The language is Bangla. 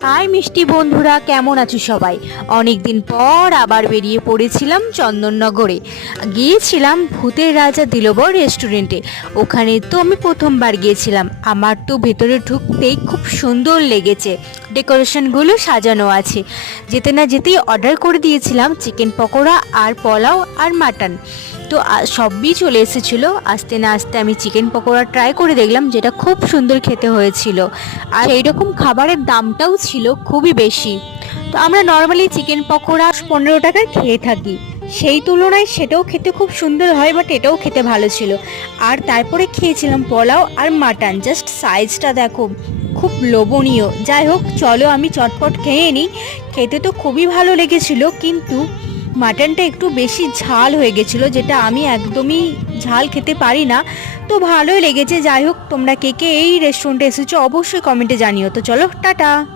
হাই মিষ্টি বন্ধুরা, কেমন আছো সবাই? অনেকদিন পর আবার বেরিয়ে পড়েছিলাম চন্দননগরে। গিয়েছিলাম ভূতের রাজা দিলবর রেস্টুরেন্টে। ওখানে তো আমি প্রথমবার গিয়েছিলাম। আমার তো ভেতরে ঢুকতেই খুব সুন্দর লেগেছে, ডেকোরেশনগুলো সাজানো আছে। যেতে না যেতেই অর্ডার করে দিয়েছিলাম চিকেন পকোড়া আর পোলাও আর মাটন। তো সবই চলে এসেছিলো। আস্তে না আস্তে আমি চিকেন পকোড়া ট্রাই করে দেখলাম, যেটা খুব সুন্দর খেতে হয়েছিল। আর সেই রকম খাবারের দামটাও ছিল খুবই বেশি। তো আমরা নর্মালি চিকেন পকোড়া 15 টাকার খেয়ে থাকি, সেই তুলনায় সেটাও খেতে খুব সুন্দর হয়, বাট এটাও খেতে ভালো ছিল। আর তারপরে খেয়েছিলাম পোলাও আর মাটন, জাস্ট সাইজটা দেখো, খুব লোভনীয়। যাই হোক, চলো আমি চটপট খেয়ে নিই। খেতে তো খুবই ভালো লেগেছিল, কিন্তু মাটনটা একটু বেশি ঝাল হয়ে গেছিলো, যেটা আমি একদমই ঝাল খেতে পারি না। তো ভালোই লেগেছে। যাই হোক, তোমরা কে কে এই রেস্টুরেন্টে এসেছো অবশ্যই কমেন্টে জানিও। তো চলো, টাটা।